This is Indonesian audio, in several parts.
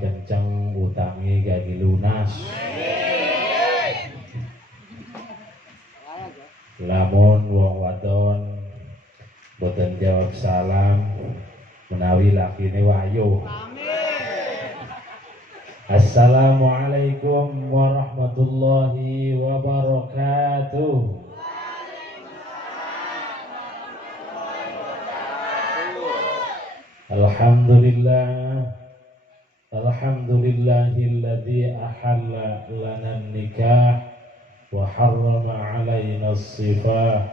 kenceng, utangi gagi lunas. Lamun wong wadon boten jawab salam menawi lakine wayu. Assalamualaikum warahmatullahi wabarakatuh. Alhamdulillahilladzi ahalla lana nikah wa harrama alaina as-sifah.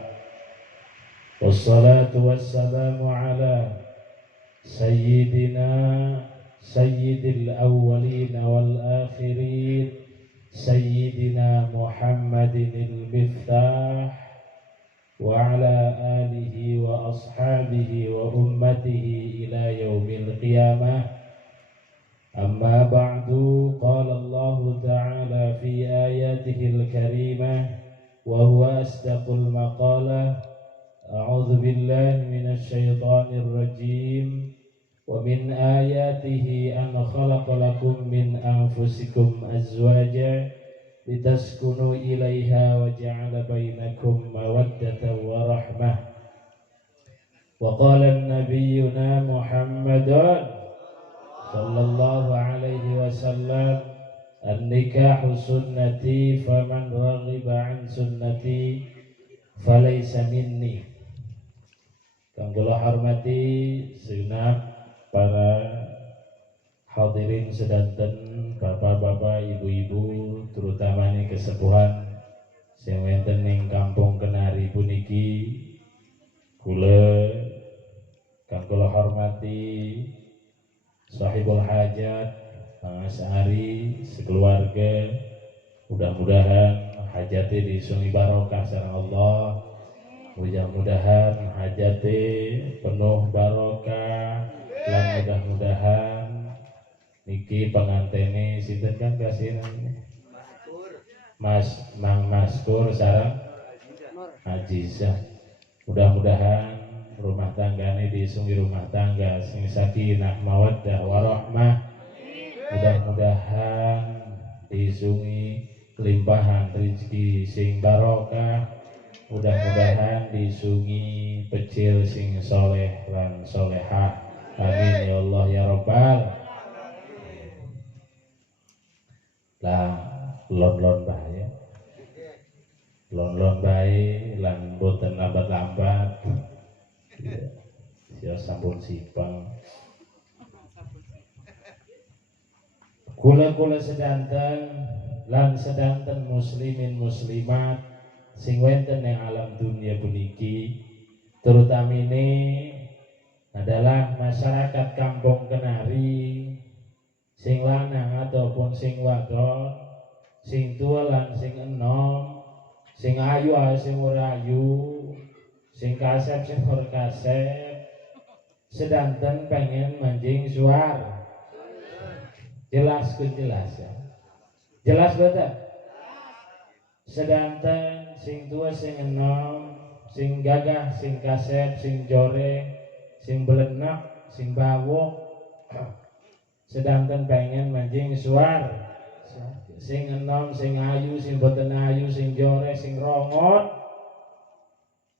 Wassalatu wassalamu ala sayyidil awwalin wal akhirin sayyidina Muhammadinil miftah wa ala alihi wa ashabihi wa ummatihi ila yaumil qiyamah. Amma ba'du, qala Allah ta'ala fi ayatihil karimah wa huwa asdaqul maqalah. A'udzu billahi minasy syaithanir rajim. Wa min ayatihi an khalaqa lakum min anfusikum azwaja litaskunu ilaiha wa ja'ala bainakum mawaddatan wa rahmah. Wa qala nabiyyuna Muhammadun sallallahu alaihi wasallam, an-nikahu sunnati faman raghiba an sunnati falaysa minni. Kang kula hormati segenap para hadirin sedanten, bapak-bapak, ibu-ibu, terutama nih kesepuhan sing wonten ning Kampung Kenari puniki. Kula kang kula hormati sahibul hajat Kang Asy'ari sekeluarga, mudah-mudahan hajate disungi barokah sareng Allah. Mudah-mudahan hajate penuh barokah lan mudah-mudahan niki pengantene sinten kan kasih Mang Maskur sareng Ajizah. Mudah-mudahan rumah tanggane disungi rumah tangga sing sakinah mawaddah warahmah. Mudah-mudahan disungi kelimpahan rezeki sing barokah. Mudah-mudahan disungi pecil sing soleh lan solehah. Amin ya Allah ya Rabbal. Lah lon-lon bae. Lon-lon bae lan boten lambat-lambat. Ya sampun sipang. Kula-kula sedanten lan sedanten muslimin muslimat sing wonten ing alam dunia puniki, terutama ini adalah masyarakat Kampung Kenari sing lanang ataupun sing wadon, sing tua lan sing enom, sing ayu sing ora ayu, sing kasep sing ora kasep, sedanten pengen manjing suar. Jelas ya. Jelas betul. Sedanten sing tua sing enom, sing gagah, sing kasep, sing joreng, sing belenak, sing bawok, sedanten pengen manjing suar. Sing enom, sing ayu, sing boten ayu, sing joreng, sing rongot,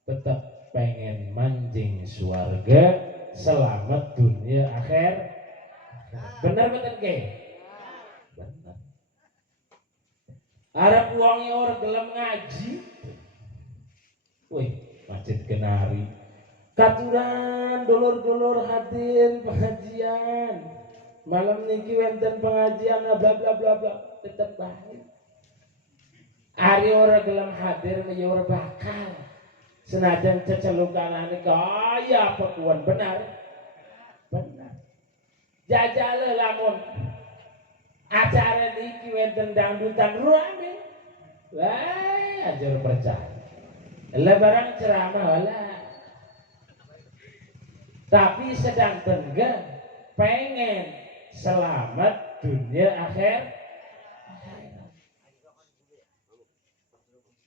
tetap pengen manjing suarga, selamat dunia akhir. Benar betul ke? Benar. Arab uangnya orang gelem ngaji. Wih, Masjid Kenari. Katuran dulur-dulur hadir pengajian. Malam niki wonten pengajian bla bla bla bla. Tetap baik. Ari orang gelem hadir ya ora bakal. Senajan cecelukanane kaya pekuan benar. Benar. Jajale lamun acara niki wonten dangdutan rame. Wah, ajar percaya. Lebaran ceramah wala. Tapi sedang tengah pengen selamat dunia akhir.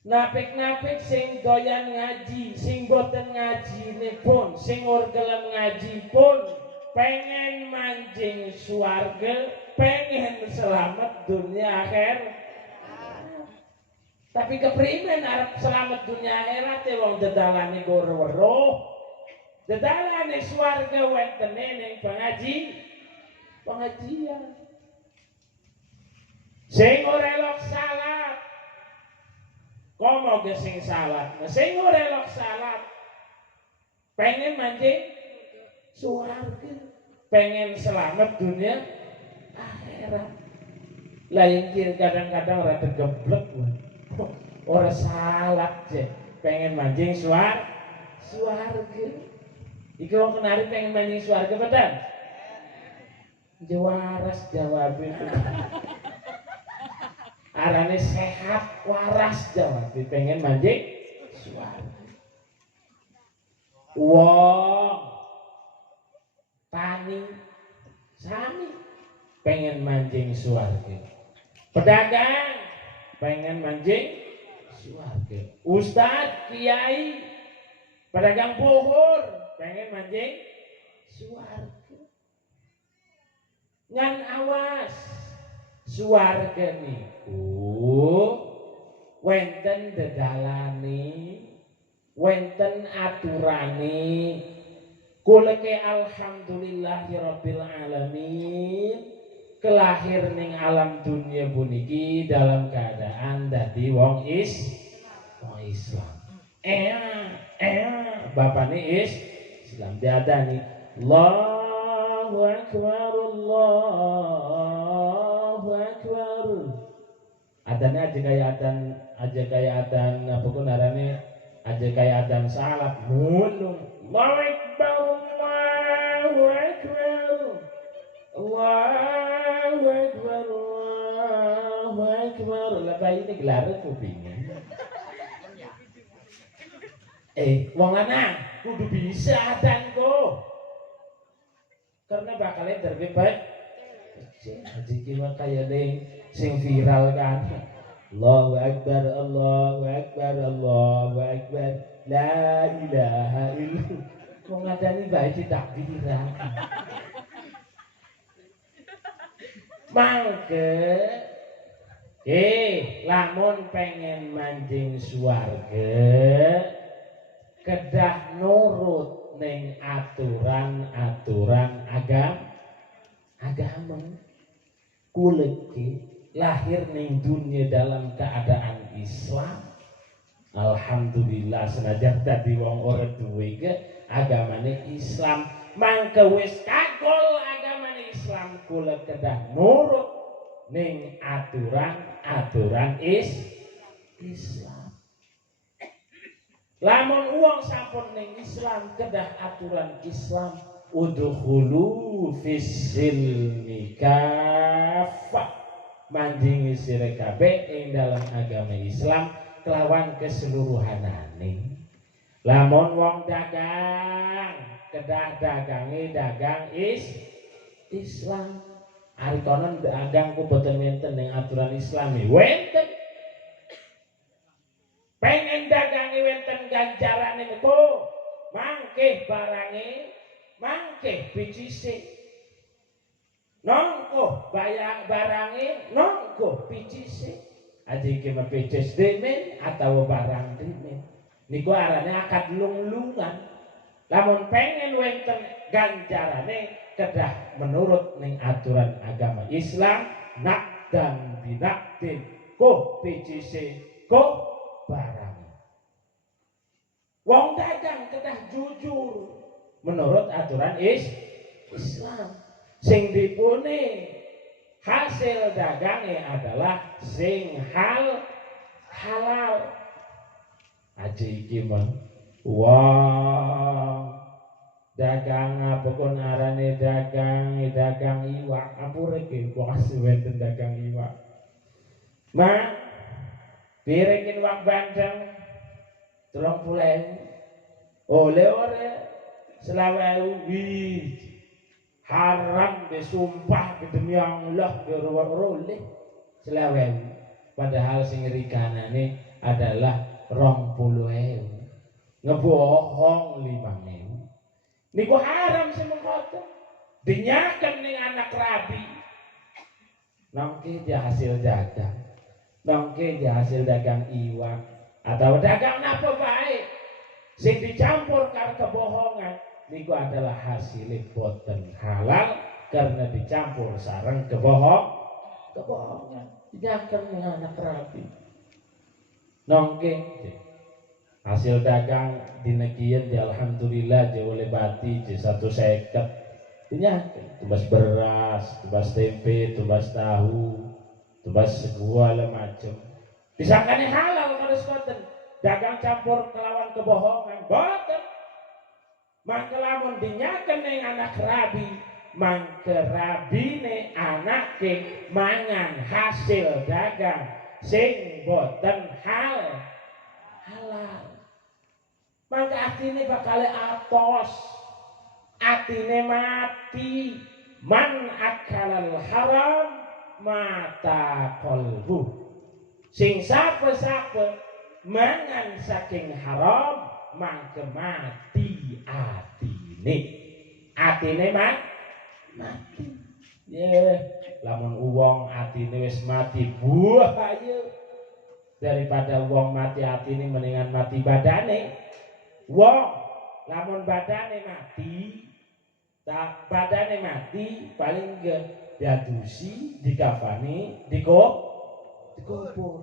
Napik-napik sing doyan ngaji, sing boten ngaji pun, sing ora gelem ngaji pun, pengen mancing swarga, pengen selamat dunia akhirat. Tapi keprimen arep selamat dunia akhirat wong dedalane goro-wero. Dedalane swarga wentene ning pengajian. Sing ora elok salat. Komo ge sing salat. Sing ora elok salat. Pengen mancing swarga, pengen selamat dunia akhirat. Lain kadang-kadang rada geblek. Orang salat je, pengen mancing swarga. Iki wong kenari pengen mancing swarga bedan. Waras jawab itu. Arane sehat waras jawab pengen mancing swarga. Wong tani sami pengen mancing swarga. Pedagang pengen mancing swarga. Ustad, kiai, pedagang pohon pengen mancing swarga. Ngan awas swarga niku wenten dedalane, wenten aturane. Kuleke alhamdulillahirabbil alamin. Kelahir ning alam dunia puniki dalam keadaan dadi wong Islam. Bapane Islam diadani Allahu akbar Allahu akbar. Adane aja kayak adan apa pun arane aja kayak adan salat mulung. Allahu akbar Allahu akbar. Allahu akbar Allahu akbar. Lah bayi ini gelar kupingnya. Wong lanang kudu bisa adzan kok. Karena bakalnya terbebas. Haji kiwa kaya ding sing viral kan. Allahu akbar Allahu akbar Allahu akbar. La ilaha illallah. Wong ngadani bae ditakbiran. Mangke lamun pengen mancing swarga kedah nurut ning aturan agama kuleki lahir ning dunia dalam keadaan Islam. Alhamdulillah senajan tadi wong ora duwe ke agamane Islam mangke wis kagol agamane Islam kula kedah nurut ning aturan Islam. Lamun uang sampun ning Islam kedah aturan Islam udkhulu fis-silmi kafah manjing sira kabeh ing dalam agama Islam kelawan keseluruhanane. Lamun wong dagang kedah dagang Islam. Ari konon dagang ku boten wenten ning aturan Islami. Wenten. Pengen dagangi wenten ganjarane niku. Mangke barange, mangke bicise. Nongko bayar barange, nongko bicise. Aji ki mepicis demen atau barang demen. Niku arane akad lung-lungan. Lamun pengen wenten ganjarane kedah menurut ning aturan agama Islam nak dan binaktin ko PCC ko barang. Wong dagang kedah jujur menurut aturan Islam. Sing dipune hasil dagangnya adalah sing halal. Aja iki mah wah dagang apa pun arane dagang iwak ampure ki kok wenten dagang iwak. Ma piring iwak bandeng 30.000 oleh ora selawe wiji haram disumpah demi Allah oleh selawe padahal sing rikanane adalah 20.000 ngebohong 5.000 niku haram sing mengkoten dinyakan ning anak rabi nongke dia hasil dagang nongke dia hasil dagang iwak atau dagang apa baik sing dicampur karo kebohongan niku adalah hasil boten halal karena dicampur sareng kebohongan dinyakan ning anak rabi nongke hasil dagang dinegian di alhamdulillah je oleh bati je 150 nya tubas beras tubas tempe tubas tahu tubas segala macam disangkane halal kados boten dagang campur kelawan kebohongan boten mangke lamun dinyaken ning anak rabi mangke rabine anake mangan hasil dagang sing boten halal maka atine bakal atos atine mati man akalal haram mata qalbu sing sapa-sapa mangan saking haram mangke mati atine mati lamun wong atine wis mati buah ayo daripada wong mati atine mendingan mati badane wong lamun badane mati badane mati paling ge diadusi dikafani dikubur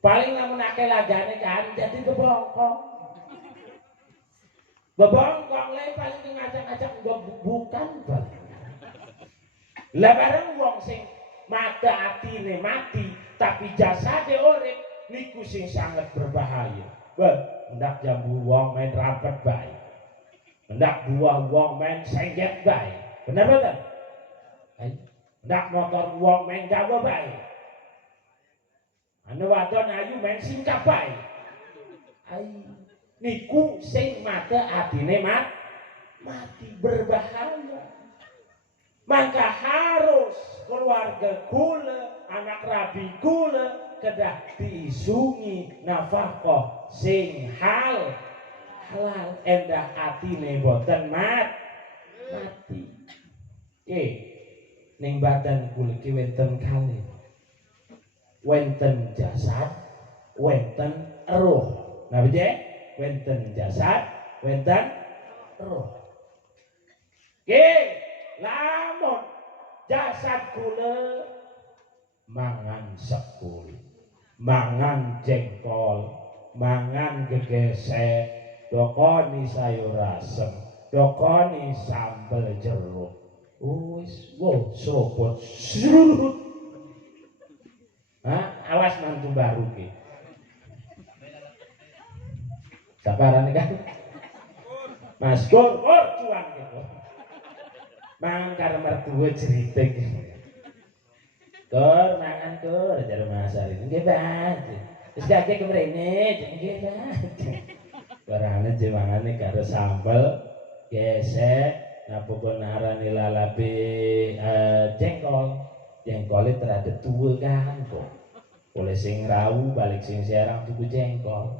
paling lamun akeh lagane kan jadi bebongkong le paling ngajak-ngajak bukan paling lah bareng wong sing mata atine mati tapi jasade urip niku sing sangat berbahaya hendak jambu wong main rampet baik hendak buah wong main sengget baik benar betul hendak motor wong main gawa baik anu wadon ayu main singkap baik niku sing mata atine mati berbahaya maka harus keluarga kula anak rabi kula kedah diisungi nafkah sing halal endah atine boten mati ning badan kula iki wonten kalih wonten jasad wonten roh nah piye wonten jasad wonten roh lamun jasad kula mangan sekul mangan jengkol mangan gegesek dokoni sayur asem dokoni sambal jeruk wis sopot serut awas mantu baru ki sabaran kan Mas Gur cuan gitu mangan karo mertua cerita gitu Kur mangan kur jar Mas Ari nggih Bang wis gage kemrene nggih Bang barane jemangane karo sambel gesek napa pun arane lalabe jengkol terade tuwe kan kok oleh sing rawu balik sing serang tuku jengkol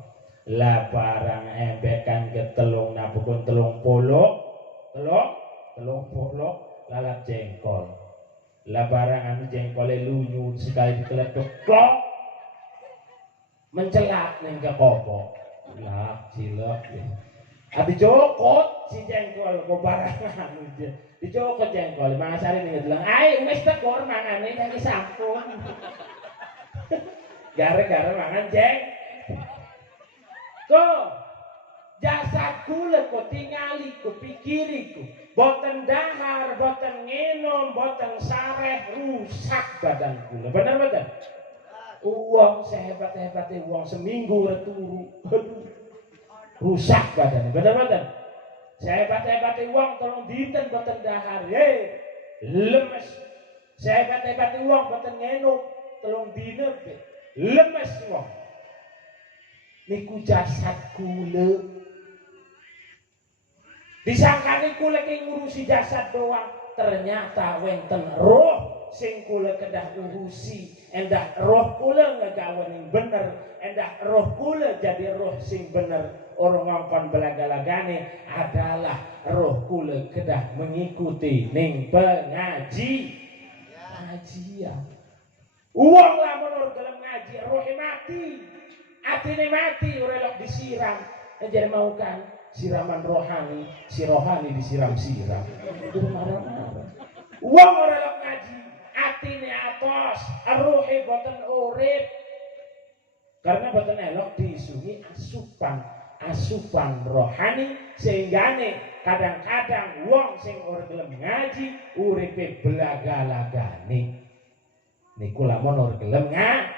lah barang embekan ke telung napa pun telung polok lalap jengkol lah barang anu jengkole lunyu sekali dikeleduk klok mencelat ning kepopok lah cilok ya abi jokot si jengkol ko barang anu dijokot jengkol mangasari ning delang ai wis tekor mangane nang sampun gara-gara mangan kok jasad kula kok tingali ku pikiriku boten dahar boten ngenom boten sareh rusak badan kula bener uang sehebat-hebatnya uang seminggu returu rusak badan bener sehebat-hebatnya uang tolong dinten boten dahar lemes sehebat-hebatnya uang boten ngenom tolong diner lemes uang niku jasad kula disangkane kula ki ngurusi jasad doang ternyata wenten roh sing kula kedah urusi endah roh kula ngagawe ning bener endah roh kula jadi roh sing bener orang ngongkon belaga-lagane adalah roh kula kedah mengikuti ning pengajian. Wong lamun ora gelem ngaji rohe mati. Atine mati ora elok disiram. Jadi mau kan siraman rohani, si rohani disiram-siram. Itu marah-marah. Wong ora elok ngaji, atine atos, rohe boten urip. Karena boten elok diisungi asupan rohani sehinggane kadang-kadang wong sing ora gelem ngaji uripe belaga-lagane. Niku lamun ora gelem ngaji.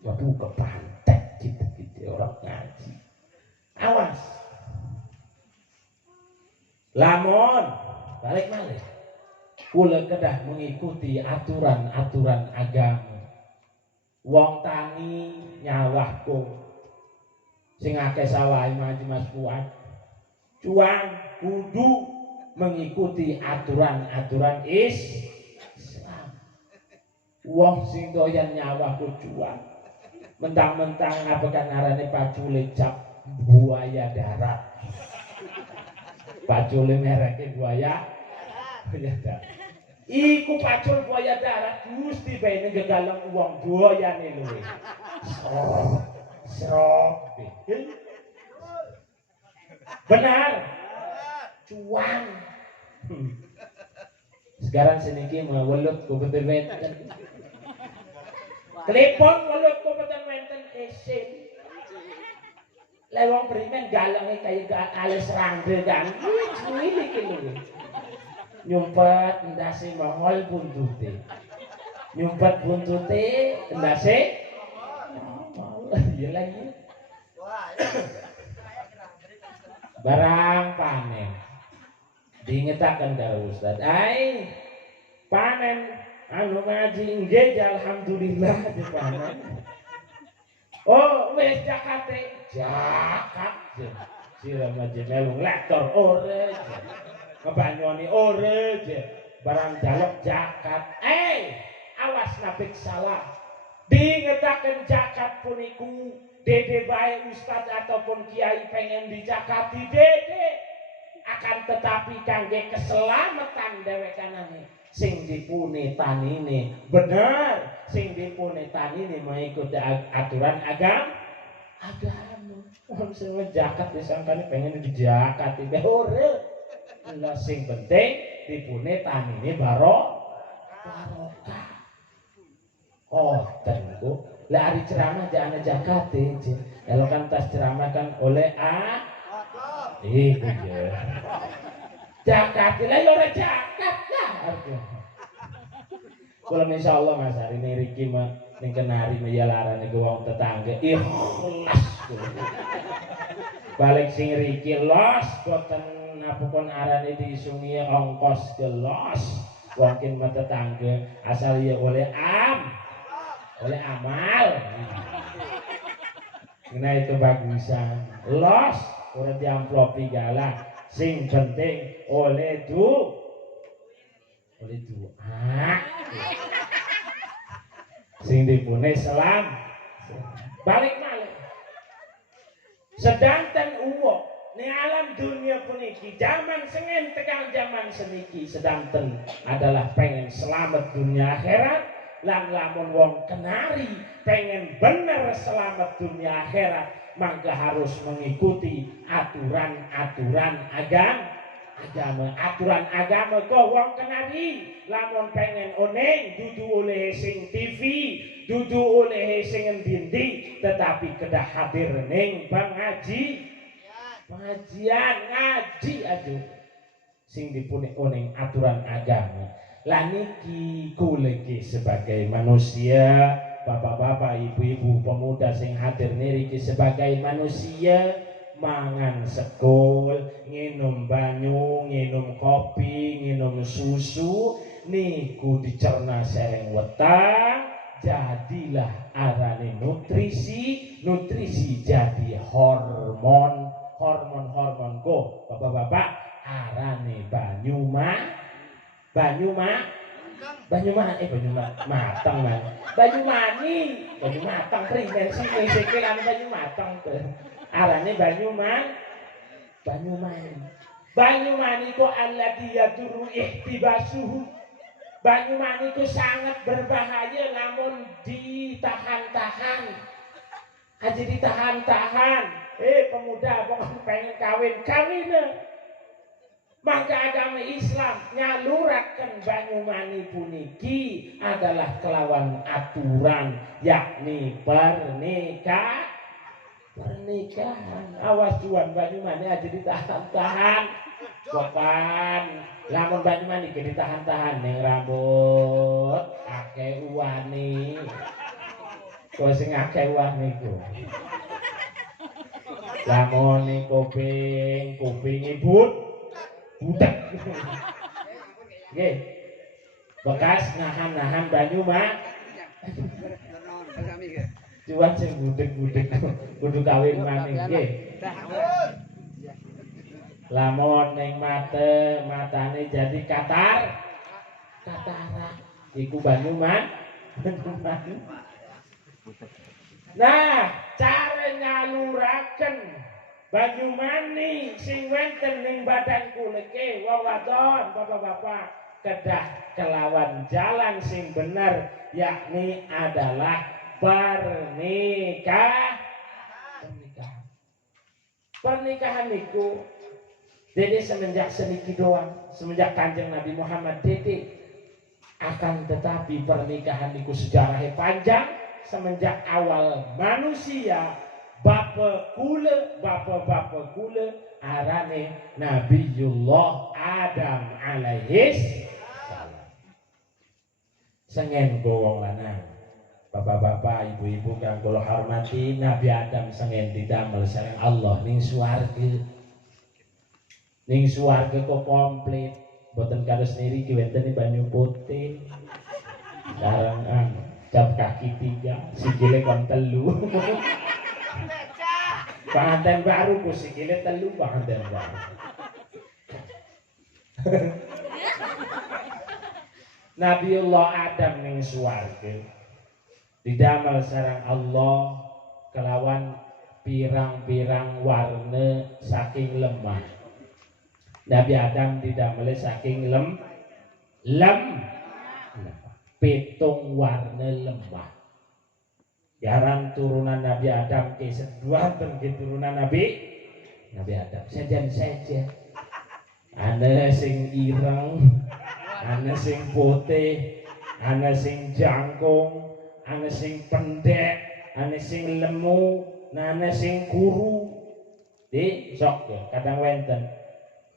Waduh kepantek gitu orang ngaji. Awas. Lamun balik malih. Kula kedah mengikuti aturan-aturan agama. Wong tani nyawahku sing akeh sawahe Mas Fuad. Cuang kudu mengikuti aturan-aturan Islam. Wong sing doyan nyawahku cuang. Mentang-mentang apa kan arane pacule cap buaya darat. Pacule mereke buaya darat. Iku pacul buaya darat gusti bae gegaleng wong buayane luwe. Serok. Benar. Cuang. Sekarang seniki mau welut ku betul wenten. Telepon welut ku betul wenten esin. Lewong primen galenge kaya alis rangge kan. Cilik iki lho. Nyumpet ndase mongol buntute. Nyumpet buntute ndase mongol. Iya lagi. Barang panen. Diingetaken karo Ustaz. Ai panen anu ngaji nggih alhamdulillah dipanen. Oh wis jakate jakat. Sira ngaji melu lektor ore. Ngebanyoni ore je barang jaluk zakat. Awas nabik salah. Diingetaken zakat puniku dede bae ustaz ataupun kiai pengen dijakati dede akan tetapi kangge keselamatan dhewekanane sing dipune tanine bener sing dipune tanine mengikuti aturan agama. Wong sing zakat disangkane pengen dijakati be ore. Lah sing penting dipune tanine barokah. Oh, tentu. Lah hari ceramah jangan zakate. Kalau kan tas ceramah kan oleh iya. Zakat lah ya ora zakat lah. Kalau insyaallah Mas hari ini Riki mah ning kenari meyalarane ke wong tetangga ikhlas. Balik sing Riki los boten apapun arane disungi ongkos gelos mungkin mata tangga asal ya oleh amal. Nah itu bagusan los udah diamplopi galak sing penting oleh doa sing dipune selam balik malih sedanten uwok ning alam dunia puniki zaman sengen tekan zaman seniki sedanten adalah pengen selamat dunia akhirat lan lamun wong kenari pengen bener selamat dunia akhirat maka harus mengikuti aturan-aturan agama kok wong kenari lamun pengen oneng dudu oleh sing TV dudu oleh sing endi tetapi kedah hadir ning pengajian ngaji aja sing dipune oneng aturan agama. Lah niki kula iki sebagai manusia, bapak-bapak, ibu-ibu, pemuda sing hadir niki sebagai manusia mangan sekul, nginum banyu, nginum kopi, nginum susu niku dicerna sereng wetang jadilah arane nutrisi jadi hormon kok bapak-bapak arane banyu matang primen sing sikil anu banyu matang arane banyu Banyumani ku alladzi yadurru ihtibasuhu. Banyumani ku sangat berbahaya namun ditahan-tahan. Aja ditahan-tahan. Pemuda pokoknya pengen kawin. Maka agama Islam nyalurakan Banyumani puniki adalah kelawan aturan yakni pernikahan. Awas tuan Banyumani aja ditahan-tahan. Bapak, lamun Banyumani ke ditahan-tahan ning rambut akeh uwani. Kok sing akeh uwani ku. Lamun ning kuping ibu budak. Nggih. Bekas nahan-nahan banyu mah. Cuman sing budek-budek kudu kawin maneh nggih. Lamun ning matane jadi katarak. Iku banyu mah. Nah, cara nyaluraken Banyumani sing wenten ning badan kuleke wawadon bapak-bapak kedah kelawan jalan sing bener yakni adalah pernikahan niku dede semenjak seniki doang semenjak Kanjeng Nabi Muhammad dede akan tetapi pernikahan niku sejarahnya panjang semenjak awal manusia bapak kula arane Nabiullah Adam alaihis salam. Sengen gowong lanang. Bapak-bapak, ibu-ibu kang kula hormati, Nabi Adam sengen didamel sareng Allah ning swarga. Ning swarga kok komplit. Boten kados niki wenten banyu putih. Sareng cap kaki 3, sikile kon 3. Panganten baru ku sikile 3 panganten baru. Nabiullah Adam ning swarga didamel sareng Allah kelawan pirang-pirang warna saking lemah. Nabi Adam didamel saking pitung warna lemah. Yaran turunan Nabi Adam ke sedua ke turunan Nabi Adam saja. Ana sing ireng, ana sing putih, ana sing jangkung, ana sing pendek, ana sing lemu, ana sing kuru. Di sok ya, kadang wenten.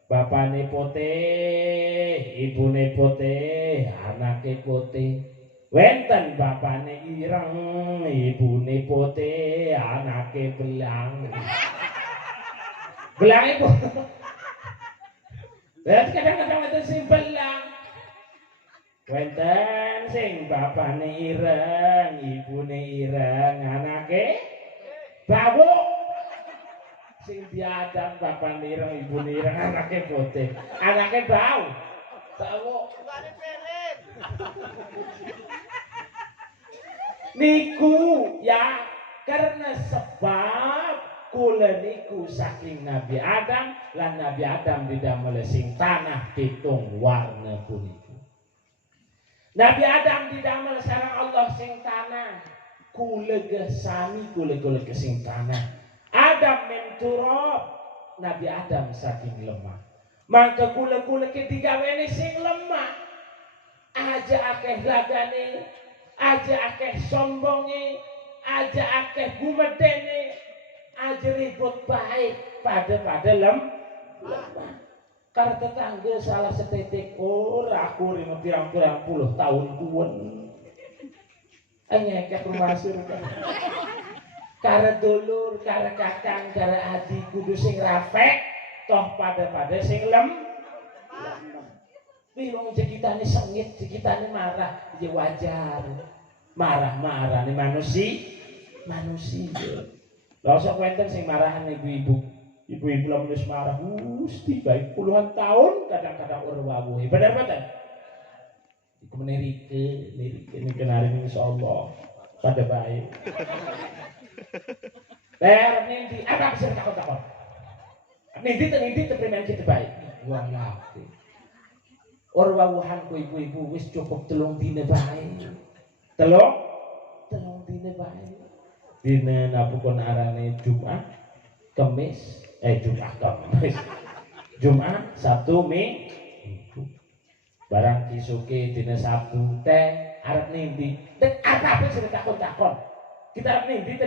Bapane putih, ibune putih, anake putih. Wenten bapane ireng, ibune putih, anake belang. Belang ibu. Berarti kadang-kadang wenten sing belang. Wenten sing bapane ireng, ibune ireng, anake bawuk. Sing biadab bapane ireng, ibune ireng, anake putih, anake bau. Bawuk. Niku ya karena sebab kula niku saking Nabi Adam lan Nabi Adam didamel sing tanah pitung warna puniku. Nabi Adam didamel sareng Allah sing tanah. Kula gesami kula sing tanah. Adam min turab, Nabi Adam saking lemah. Maka kula ke digawene sing lemah. Aja akeh lagane, aja akeh sombonge, aja akeh gumedene, aja ribut baik pada lemah. Karena tetangga salah setetek ora aku rima pirang-pirang puluh tahun kuwen. Nyekek rumah surga. Karena dulur, karena kakang, karena adik kudu sing rafek, toh pada sing lemah. Wong jekitane sengit, jekitane marah, ya wajar. Marah-marah nih manusia. Lah sok wenten sing marahan ibu-ibu. Ibu-ibu lah menulis marah, gusti baik puluhan tahun kadang-kadang ora wawuhe. Bener mboten? Iku menirike ini kenarin insyaallah pada baik. Ler nanti apa bisa takut. Nindi teprimen kita baik. Walah. Orwawuhan ku ibu-ibu wis cukup 3 dina bae. Telung dina bae. Dina napa kon arane Jumat, Kamis, Kamis. Jumat, Sabtu, Minggu. Barang kisuke dina Sabtu teh arep nindi. Teh apa sing takon-takon. Kita arep nindi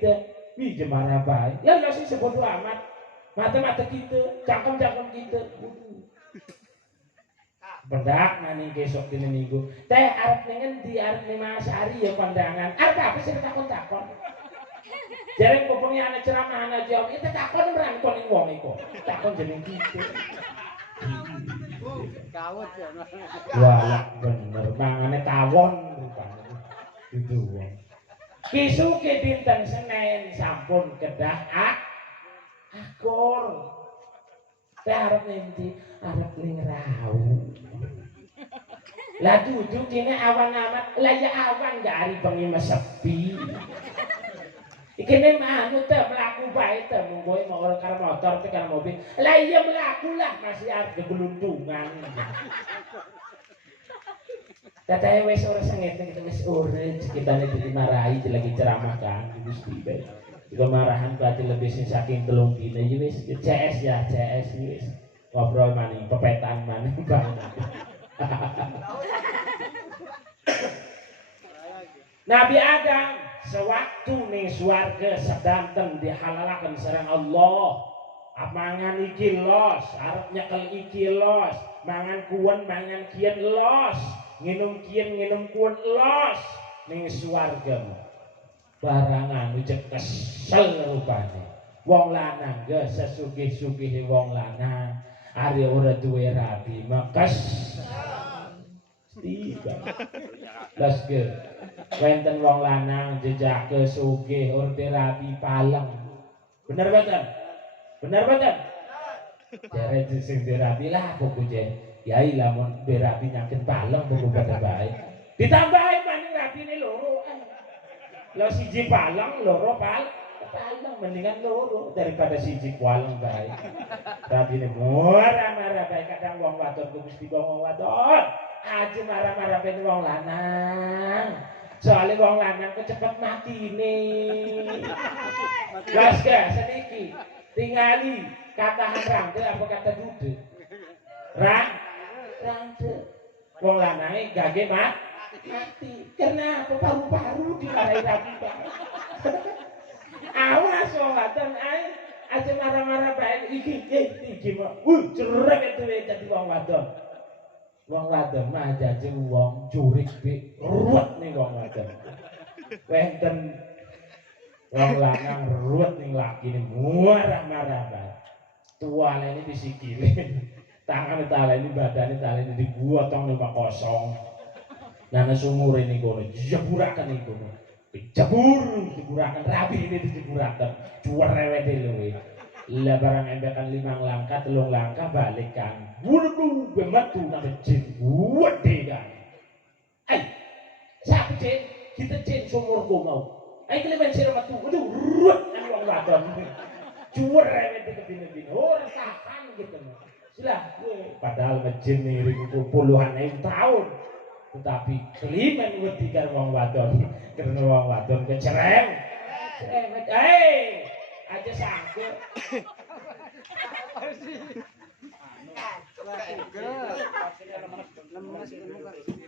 teh wi jemara bae. Ya lho sing sebodo amat. Mata-mata kita, cangkem-cangkem kita. Bedak maning besok dina Minggu. Teh arep ngendi arep ning Mas Ari ya kondangan. Arep apa sih takon-takon. Jareng popongnya ana ceramah ana jawab, itu takon meran kon ning wong iku. Takon jeneng gitu. Kawut ya. Wah, bener mangane tawon rupane. Itu wong. Kisuke dinten Senin sampun kedah akur. Teh arep ngendi? Arep ning Rau. Lah duduk kene awan amat, lah ya awan gak ari bengi sepi. Iki anu teh mlaku bae teh monggo mau karo motor teh karo mobil. Lah iya mlaku lah masih arep gelundungan. Tatahe wis ora sengit kita wis urip sekitane dimarahi lagi ceramah kan Gusti bae. Kemarahan berarti lebih sing saking 3 dina ya wis CS wis. Ngobrol maning pepetan maning bang. Nabi Adam sewaktu ning swarga sedanten dihalalaken sareng Allah. Mangan iki los, arep nyekel iki los, mangan kuwen mangan kiyen los, nginum kiyen nginum kuwen los ning swarga. Barangan ujek kesel rupane. Wong lanang ge sesugih-sugihe wong lanang ari ora duwe rabi makes tiba. Las ge wenten wong lanang jejake sugih orde rabi paleng. Bener mboten? Bener mboten? Jare sing dirabi lah pokoknya yai lamun berabi nyakin paleng pokok pada bae. Ditambahi maning rabine loro. Lah siji paleng loro paleng mendingan loro daripada siji paleng bae. Rabine marah-marah bae kadang wong wadon ku mesti wong wadon. Aja marah-marah ben wong lanang. Soale wong lanang kecepet matine. Gas sedikit. Tingali kata rangde apa kata dude? Rangde. Wong lanange gage mati. Kenapa paru-paru dimarahi rabi banget? Awas wong wadon ae aja marah-marah bae iki mah. Jerek itu dadi wong wadon. Wong wadon mah jaje wong curik be ruwet ning wong wadon. Wenten wong lanang ruwet ning lakine marah-marah bae. Tuane disikile. Tangan taleni badane taleni digotong ning kosong. Nana sumur ini kono jeburakan itu. Jeburakan rabi ini dijeburakan. Cuar rewede luwe. Lah barang embekan 5 langkah 3 langkah balikan. Wudu bemetu nang jin gede kan. Siapa jin? Kita jin sumurku mau. Klemen sira metu. Aduh ruwet nang wong wadon. Cuar rewede kebine-bine. Ora tahan gitu. Silah padahal majin ning puluhan tahun. Tetapi kelimen wedi karo wong wadon karena wong wadon kecereng aja sangkut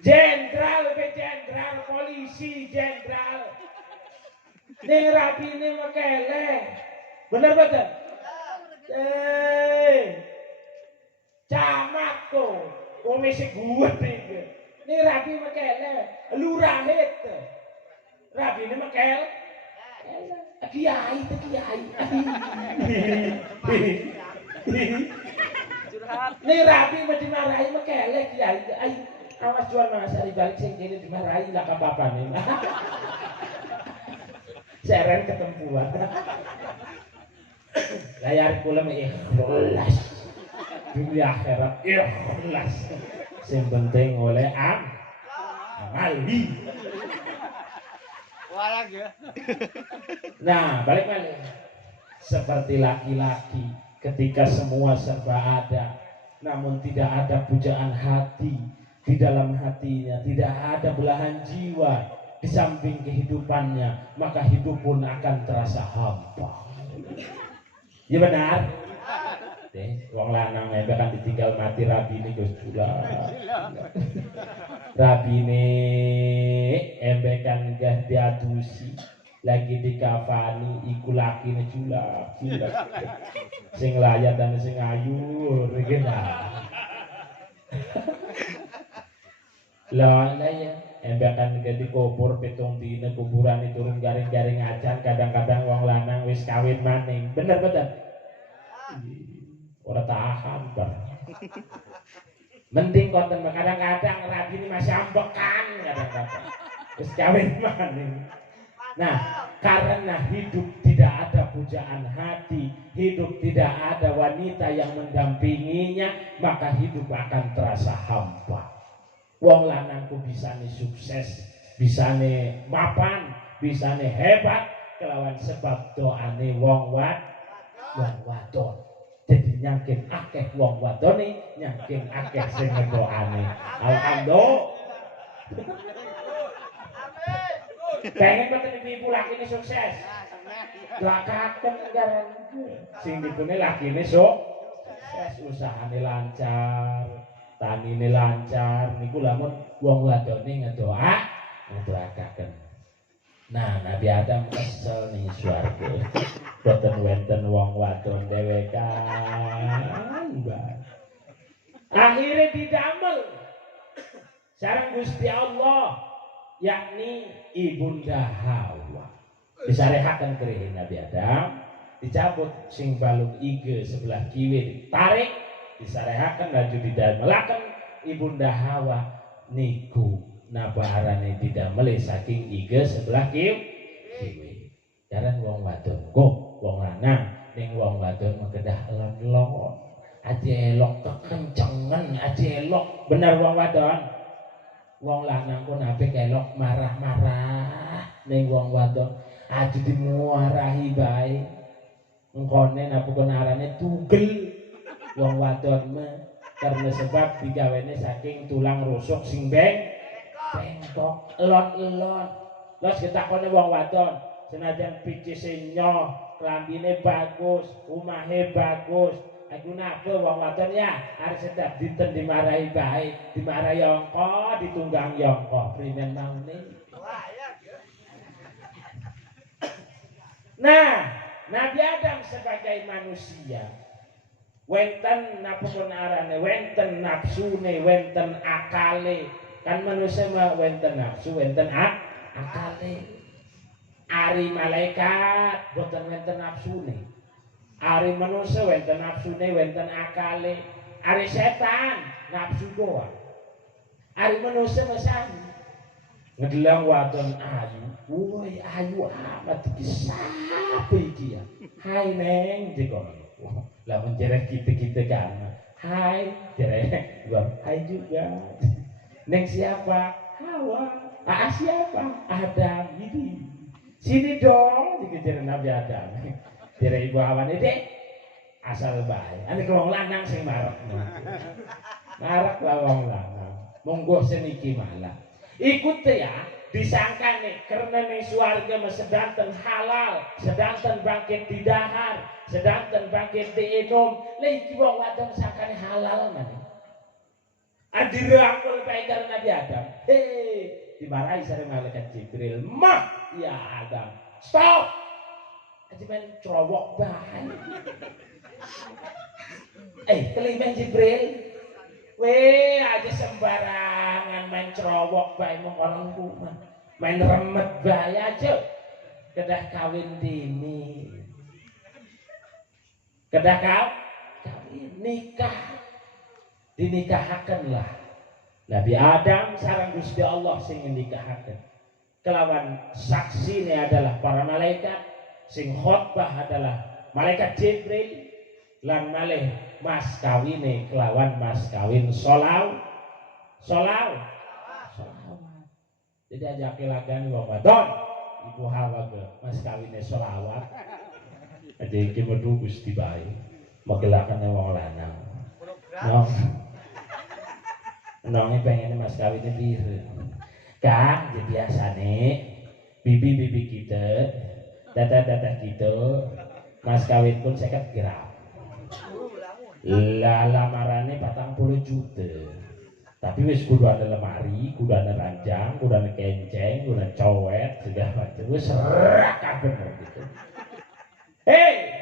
jenderal polisi jenderal ning rapine mekele bener bener camat kok komisi gue nih ini rabi mekele, lurah itu. Rabi ini mekel, kiai itu kiai. Ini rabi mesti marahi mekele kiai. Awas jual mangasari balik sing kene dimarahi lah apa-apa nih. Seren ketempuan. Layar kula ikhlas. Dunia akhirat ikhlas. Yang penting oleh amali. Nah, balik. Seperti laki-laki ketika semua serba ada, namun tidak ada pujaan hati di dalam hatinya, tidak ada belahan jiwa di samping kehidupannya, maka hidup pun akan terasa hampa. Ya benar. Wong lanang embe kan ditinggal mati rabine Gus Dula. Rabine embe kan gah diadusi, lagi dikafani iku lakine Jula. Sing layat dan sing ayu iki nah. Lah ya, embe kan gak dikubur pitung dina kuburan itu turun garing-garing acan, kadang-kadang wong lanang wis kawin maning. Bener betul. Ora tahan bar. Mending konten kadang-kadang rabi ini masih ambekan kadang-kadang. Wis kawin maning. Nah, karena hidup tidak ada pujaan hati, hidup tidak ada wanita yang mendampinginya, maka hidup akan terasa hampa. Wong lanangku bisane sukses, bisane mapan, bisane hebat kelawan sebab doane wong wadon. Jadi nyangkin akeh wong wadone, nyangkin akeh sing ngedoane. Alhamdulillah. Pengen banget ibu laki ini sukses. Lakaken garan sing dipune laki ini sukses, usahane lancar, tanine lancar. Niku lamun wong wadone ngedoakaken. Nah, Nabi Adam kesel ning swarga. Boten wenten wong wadon dhewekan. Akhirnya didamel sareng Gusti Allah, yakni Ibunda Hawa. Disarehaken kerih Nabi Adam, dicabut sing balung ige sebelah kiwi, ditarik, disarehaken laju didamelaken Ibunda Hawa niku nabarane didamel saking ige sebelah kiwi. Jaran wong wadon kok wong lanang ning wong wadon kedah elon-elon. Aja elok kekencengen, aja elok. Bener wong wadon. Wong lanang pun apik elok marah-marah ning wong wadon. Aja dimuarahi bae. Engkone napa arane tugel wong wadon mah karena sebab digawene saking tulang rusuk sing bengkok elon-elon. Los ketakone wong wadon senajan picise nyoh, klambine bagus, umahe bagus. Aku napa wong wadon ya arep sedap dinten dimarahi bae, dimarahi angka, ditunggang angka. Primen maune. Nah, Nabi Adam sebagai manusia wenten napa pun arane, wenten nafsune, wenten akale. Kan manusia mah wenten nafsu, wenten akale. Ari malaikat boten wenten nafsune. Ari manusia wenten nafsune, wenten akale. Ari setan nafsu doang. Ari manusia masih ngedelang wadon ayu. Woi ayu amat iki sapa iki ya? Hai neng jeko. Lah menjerek kita kan. Hai jerek gua. Hai juga. Neng siapa? Hawa. Siapa? Adam. Ini. Sini dong dikejar Nabi Adam. Dari ibu Hawa ini dek asal baik. Ane wong lanang sing marek. Marek lah wong lanang. Monggo seniki malah. Ikut ya disangka nih karena nih swarga sedanten halal, sedanten bangkit di dahar, sedanten bangkit di enum. Lah iki wong wadon sangkane halal mana? Adirangkul bae karo Nabi Adam. Dimarahi sareng malaikat Jibril. Mah ya Adam, stop. Aja main cerowok bae. Kelima Jibril. Weh aja sembarangan main cerowok bae mong orang rumah. Main remet bae aja. Kedah kawin dini. Kedah kawin nikah. Dinikahakenlah. Nabi Adam sareng Gusti Allah sing nikahaken. Kelawan saksi ini adalah para malaikat, sing khotbah adalah malaikat Jibril, lan malih mas kawine kelawan mas kawin solawat. Jadi aja kelagani wong wadon, ibu Hawa ke mas kawine solawat. Aja iki medu Gusti bae. Megelakane wong lanang. Nonge pengen mas kawin biru. Kang, jadi biasane bibi-bibi kita, tata-tata kita, mas kawin pun 50 gram. Lah lamarane 40 juta. Tapi wis kudu ada lemari, kudu ada ranjang, kudu ada kenceng, kudu ada cowet, segala macam. Wis serak kabeh gitu. Hei,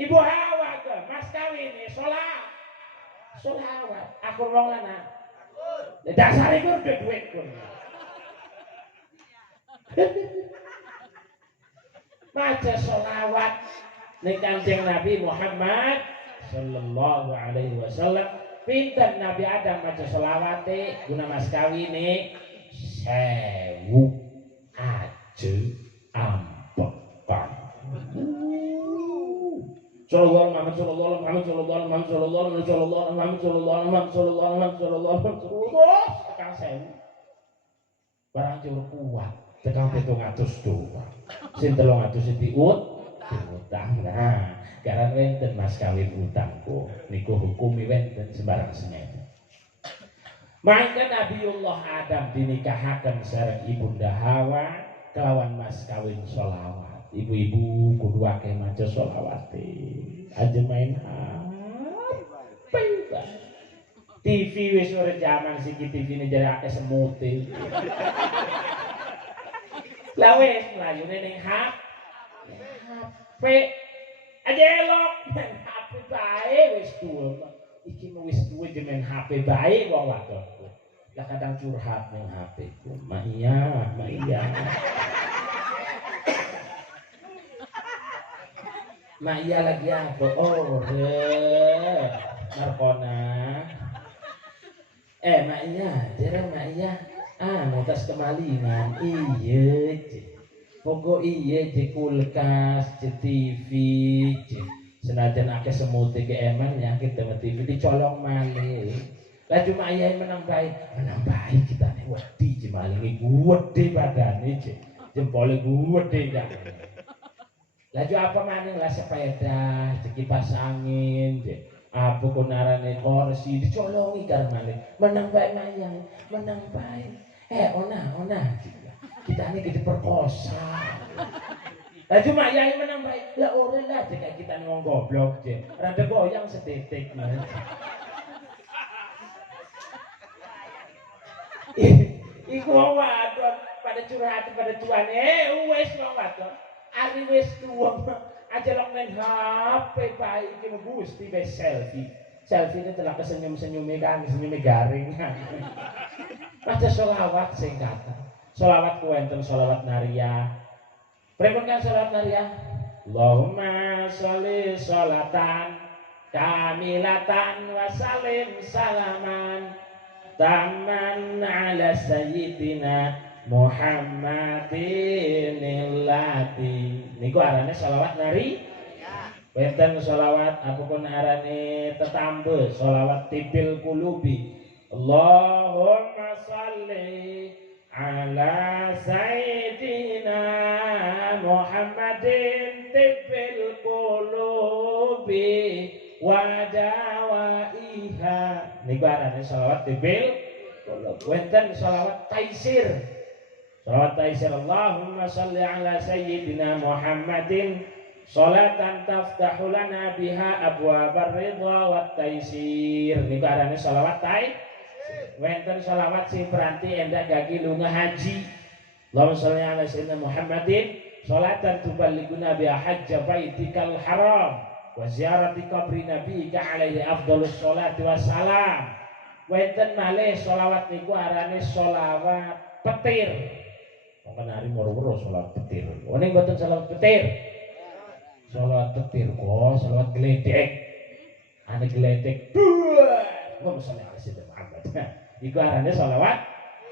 Ibu Hawa ke mas kawin nih, solawat. Aku wong lanang. Dasar iku udah duit pun. Maca solawat ning Kanjeng Nabi Muhammad sallallahu alaihi wasallam. Pinten Nabi Adam maca solawate guna mas kawine 1000 aja ampekan. Sallallahu Muhammad sallallahu Muhammad sallallahu Muhammad sallallahu sallallahu Muhammad sallallahu Muhammad sallallahu sallallahu tekan 1000. Barang curug kuat tekan 700 doang. Sing 300 diutang. Nah, karena wenten mas kawin utangku niku hukumi wenten sembarang senyum. Mangka Nabiullah Adam dinikahaken sareng Ibunda Hawa kelawan mas kawin sholawat. Ibu-ibu kudu akeh maca sholawate. Aja main HP. TV wis ora jaman siki TV ne jare akeh semute. Lah wis mlayune ning HP. Aja elok main HP bae wis tuwa. Iki wis tuwa je main HP bae wong wadonku. Lah kadang curhat ning HP ku. Ma iya. Ma iya lagi apa? Oh, Markona. Ma iya, jarang ma iya. Notas kemalingan. Iya, pokok iya je kulkas, je TV, je senajan akeh semute ke eman nyakit dengan TV dicolong malih. Lah cuma ayah menang baik kita nih wedi je malingi gede badane je jempole gede dah. Laju apa maning lah sepeda, je kipas angin, je apa kunarane kursi dicolongi karo malih. Menang baik mayang, menang baik. Ona. Kita ini diperkosa. Lah cuma yang menang baik. Lah ora lah jek kita wong goblok je. Rada goyang sedetik mas. Iku wong wadon pada curhat pada tuan. Wis wong wadon. Ari wis tuwa aja lok main HP bae iki Gusti be selfie. Selfie ini telah kesenyum-senyume kan, senyume garing. Maca sholawat sing kata. Sholawat kuwenten sholawat nariyah. Pripun kan sholawat nariyah? Allahumma sholli sholatan kamilatan wa salim salaman tamman ala sayyidina Muhammadin illati. Niku arane sholawat nariyah. Wenten sholawat apapun arane tetambe sholawat tibil kulubi. Allahumma sholli ala sayyidina Muhammadin tibil qulubi wa dawaiha. Niku arane sholawat tibil qulub. Wenten sholawat taisir. Sholawat taisir Allahumma sholli ala sayyidina Muhammadin sholatan taftahu lana biha abwabar ridha wat taisir. Niku arane sholawat taisir. Wenten sholawat sing beranti endak gagi lunga haji. Allahumma sholli ala sayyidina Muhammadin sholatan tuballighuna biha hajja baitikal haram wa ziyarati qabri nabiyyika alaihi afdhalus sholati wassalam. Wenten malih sholawat niku arane sholawat petir. Mongkon hari moro-moro sholawat petir. Ning mboten sholawat petir. Sholawat petir kok, sholawat geledek. Ane geledek. Allahumma sholli ala sayyidina Muhammad. Iku arane sholawat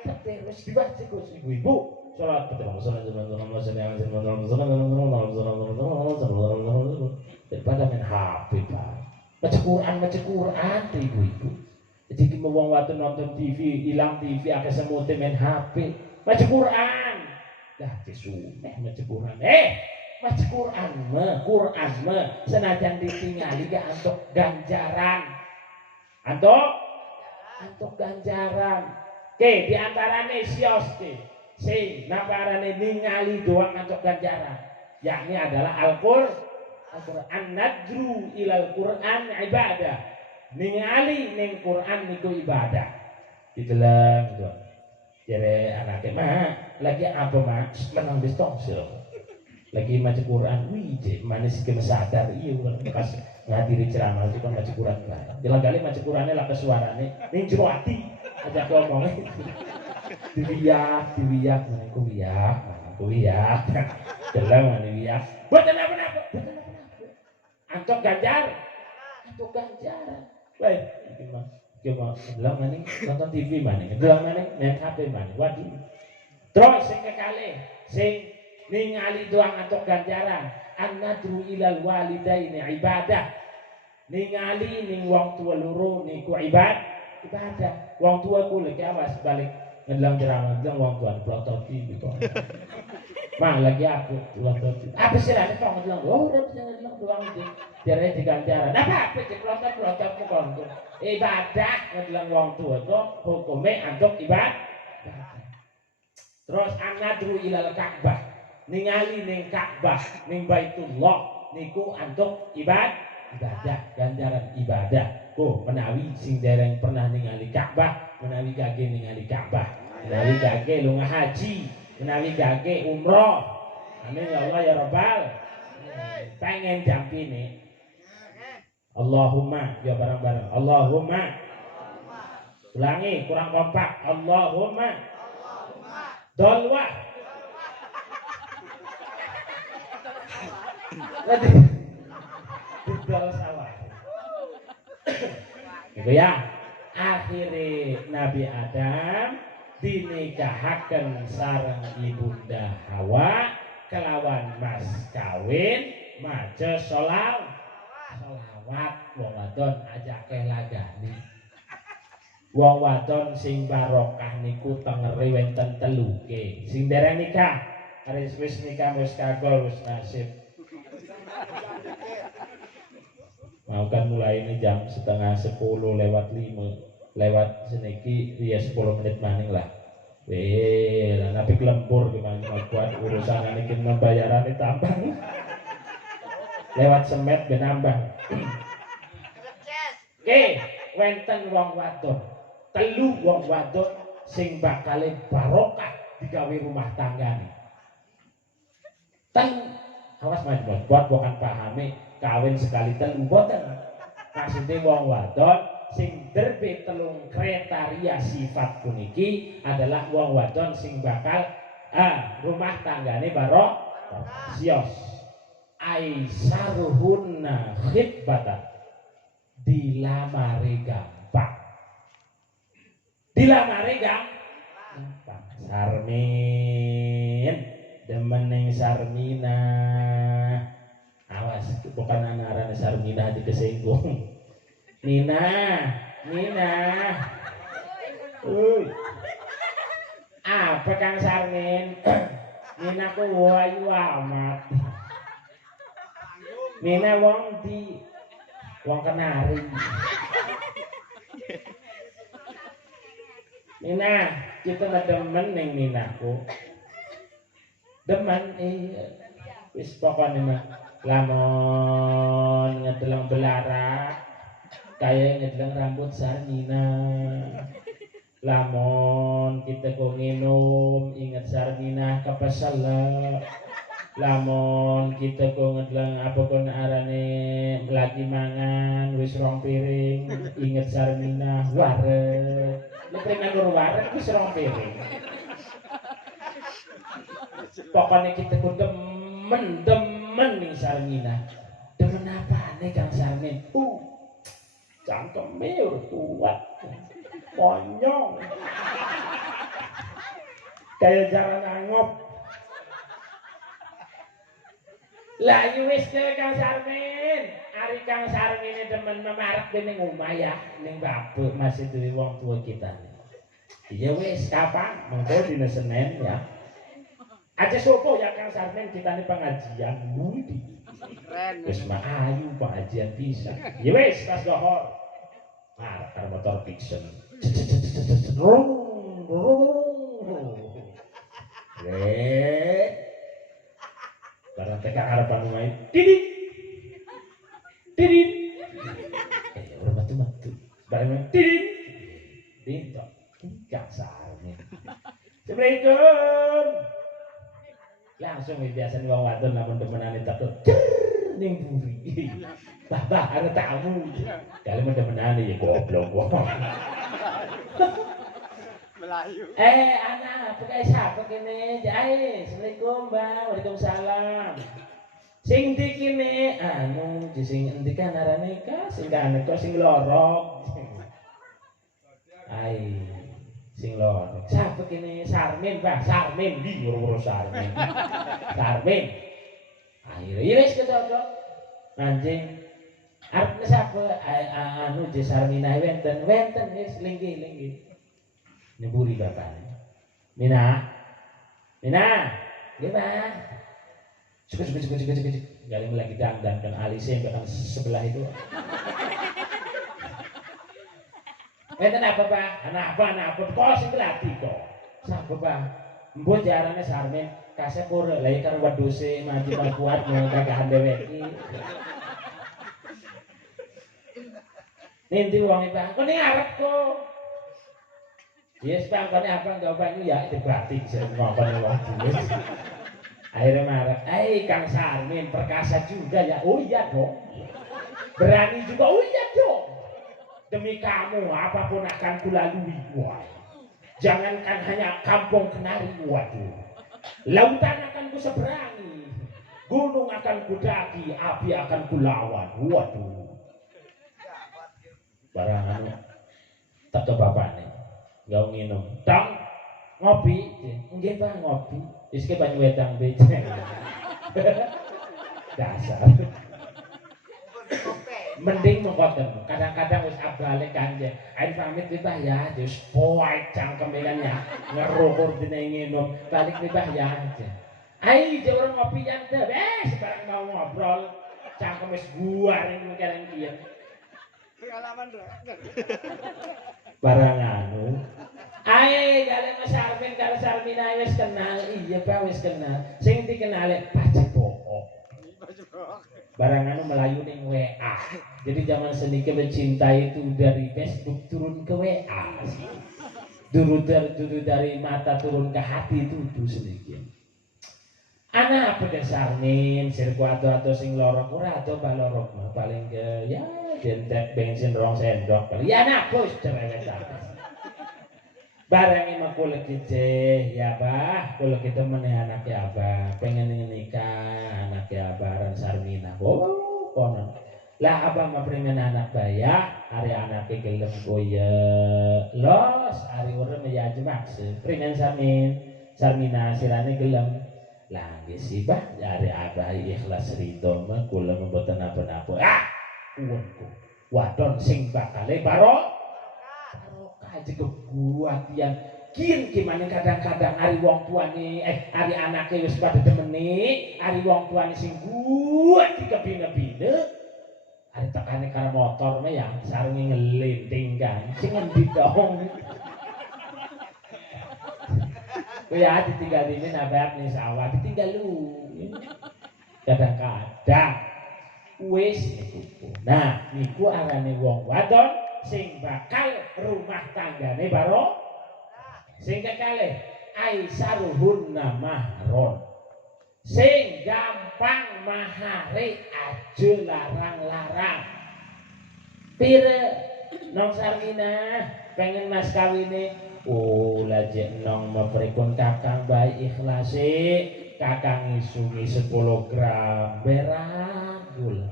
petir wis dibaca Gus ibu-ibu. Sholawat petir daripada main HP Pak. Baca Quran ibu-ibu. Jadi ki wong wadon nonton TV, ilang TV akeh semute main HP. Baca Quran. Dah kesuneh maca Quran. maca Quran senajan ditingali gak antuk ganjaran. Antuk ganjaran. Ke diantarane sios ke sing naparane ningali doang antuk ganjaran. Yakni adalah Al-Qur'an nadru ilal Qur'an ibadah. Ningali ning Qur'an niku ibadah. Ditelang gitu. Jadi anaknya mah lagi apa mah menang distongsil. Lagi maca Quran, wih, manis ke sadar iya pas ngadiri ceramah itu kan maca Quran kan. Jalan kali maca Qurannya lah kesuarane ning jero ati aja ngomongnya. Diwiyak, menengku wiyak. Dalam ngene wiyak. Boten apa-apa. Antuk ganjaran. Baik, iki mah. Coba bilang maning nonton TV maning, bilang maning main HP maning. Waduh. Terus sing kekalih sing ningali doang antuk ganjaran, annadru ilal walidaini ibadah. Ningali ning wong tua loro niku ibadah. Wong tua ku lagi awas balik ngedelang ceramah bilang wong tua prototi gitu. Mah lagi aku prototi. Apa sih lah kok ngedelang? Oh, udah bisa ngedelang doang iki. Jare diganjaran. Apa prototi kon. Ibadah ngedelang wong tua kok hukume antuk ibadah. Terus annadru ilal Ka'bah. Ningali ning Ka'bah, ning Baitullah niku antuk ibadah, ganjaran ibadah. Menawi sing dereng pernah ningali Ka'bah, menawi kage ningali Ka'bah, menawi kage lunga haji, menawi kage umroh. Amin ya Allah ya Rabbal. Pengen jampine. Allahumma ya bareng-bareng. Allahumma. Ulangi kurang kompak. Allahumma. Dolwa. Lagi didol sawah. Itu ya. Akhirnya Nabi Adam dinikahaken sareng ibunda Hawa kelawan mas kawin maca sholawat wong wadon ajake lagani. Wong wadon sing barokah niku tengere wenten teluke. Sing dereng nikah, wis nikah wis kagol wis nasib. Mau kan mulai ini jam 9:30 lewat 5 lewat seniki ya 10 menit maning lah. Lah nabi kelempur gimana buat urusan ini membayaran itu tambah. Lewat semet benambah. Oke, wenten wong wadon. Telu wong wadon sing bakale barokah digawe rumah tanggane. Awas mas buat bukan pahami kawin sekali telu boten. Maksudnya wong wadon sing derbe telung kriteria sifat puniki adalah wong wadon sing bakal rumah tanggane barok sios. Aisaruhunna khitbatan, dilamare gampang. Sarmin demen ning Sarmina. Awas bukan anak-anak Sarmina dikesinggung. Nina. Apa Kang Sarmin? Nina ku wayu amat. Nina wong di wong Kenari. Nina, kita ngedemen ning Ninaku. Demen wis pokoknya mah lamun ngedelang belarak kaya ngedelang rambut Sarmina. Lamun kita go nginum ingat Sarmina kapasala. Lamun kita go ngedelang apa kon arane lagi mangan wis rong piring inget Sarmina wareg. Nek nganggur wareg wis rong piring. Pokoknya kita ku demen ning Sarmina. Demen apa nih Kang Sarmin? Cangkeme kuat. Ponyong. Kayak jalan angop. Lah wis ke Kang Sarmin. Ari Kang Sarmin demen memarek dening omah ya, ning babuk masih duwe wong tua kita. Iya wis kapan? Mengko dina Senin ya. Aja sopo ya Kang Sarmen kita nih pengajian budi. Wis mah ayu pengajian bisa. Ya wis pas dohor. Martar motor fiction. Barang teka harapan main. Didit. Didit. Orang matu-matu. Barang main. Didit. Didit. Kang Sarmen. Assalamualaikum. Langsung biasa wong wadon lamun demenane takut ning buri. Bah ada tamu. Kalau demenane ya goblok. Melayu. Anak, pakai siapa kene? Jae. Assalamualaikum, Bang. Waalaikumsalam. Sing ndi kene? Anu, sing endi kan arane ka? Sing kane kok sing lorok. Ai. Sing lor. Siapa kene? Sarmin, Pak. Sarmin di urus Sarmin. Sarmin. Akhirnya ya wis kedodok. Anjing. Arepne sapa? Anu je Sarmina wenten wis linggi. Neburi bapak. Mina. Gimana? Cukup. Galing lagi dandan alisnya yang sebelah itu. Wenten apa Pak? Anak apa? Kok sing berarti kok. Sapa Pak? Mbok jarane Sarmin kasih pur lha karo wedhuse mati pas kuat kagak dhewe iki. Nanti wong Pak, kok ning arep kok. Yes Pak, kok apa enggak Pak ini ya dibati sing ngomong wong dhewe. Akhirnya marah, Kang Sarmin perkasa juga ya. Oh iya dong. Berani juga. Oh iya dong. Demi kamu apapun akan kulalui. Wah. Jangankan hanya kampung Kenari. Waduh. Lautan akan kuseberangi. Gunung akan kudaki. Api akan kulawan. Waduh. Barang anu tak ke bapak nih. Gak nginum. Tang ngopi. Nggih Pak ngopi. Wis ke banyu wedang becek. Dasar. Mending mengkoten. Kadang-kadang wis abale kanje. Ayo pamit Mbah ya, wis poait cangkeme kan ya. Ngerukur dene nginum. Balik Mbah ya. Ayo orang ngopi yang teh. Sekarang mau ngobrol. Cangkem wis guaring keren kieu. Pengalaman barang anu. Gale Mas Sarmin karo Sarmina wis kenal. Iya Pak wis kenal. Sing dikenal Pak Cepok. Barang anu Melayu ning WA. Jadi zaman senike mencintai itu dari Facebook turun ke WA. Dulu dari mata turun ke hati itu sedikit. Anak apa ke Sarmin, sirku atau sing lorok ora atau balorok paling ke ya jentek bensin rong sendok. Ya anak bos cerewet atas. Barangnya mah kulit kece, ya Bah, kalau kita meneh anak ya Abah, pengen nikah anak ya Abah dan Sarmina. Oh, konon. Lah Abah mah premen anak baya, hari anaknya gelem goye, los, hari urem ya aja maksud. Premen Sarmina sirane gelem. Lah nggih sih Bah, hari Abah ikhlas ridho mah kula mboten napa-napa. Uwenku. Wadon sing bakale barok. Aja kebuatian kin gimana kadang-kadang hari wong tuane hari anaknya wis pada demene hari wong tuane sing buat dikebine-bine hari tekane karo motor mah ya sarunge ngelinting kan sing ngendi dong ya ditinggal ini nabak nih sawah ditinggal lu kadang-kadang wis niku nah niku arane wong wadon sing bakal rumah tanggane baro sing kekalih aisaruhunna mahron sing gampang mahare aja larang-larang pire nong Sarmina pengen mas kawine lajek nong mapripun kakang baik ikhlase kakang isungi 10 gram berak gula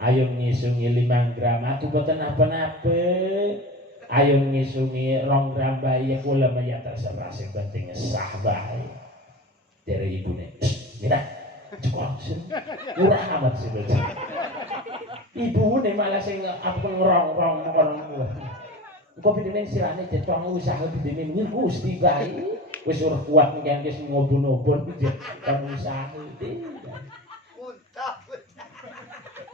ayo ngisungi 5 gram atuh boten apa-apa ayo ngisungi 2 gram bayi kula mah ya terserah sing penting sah bae dari ibune mina cukup sih murah amat sih ibune malah sing apa ngerong-rong ngono Kok bidene sirane jetong usaha bidene Gusti bae. Wis ora kuat ngene wis ngobon-obon kan usaha iki.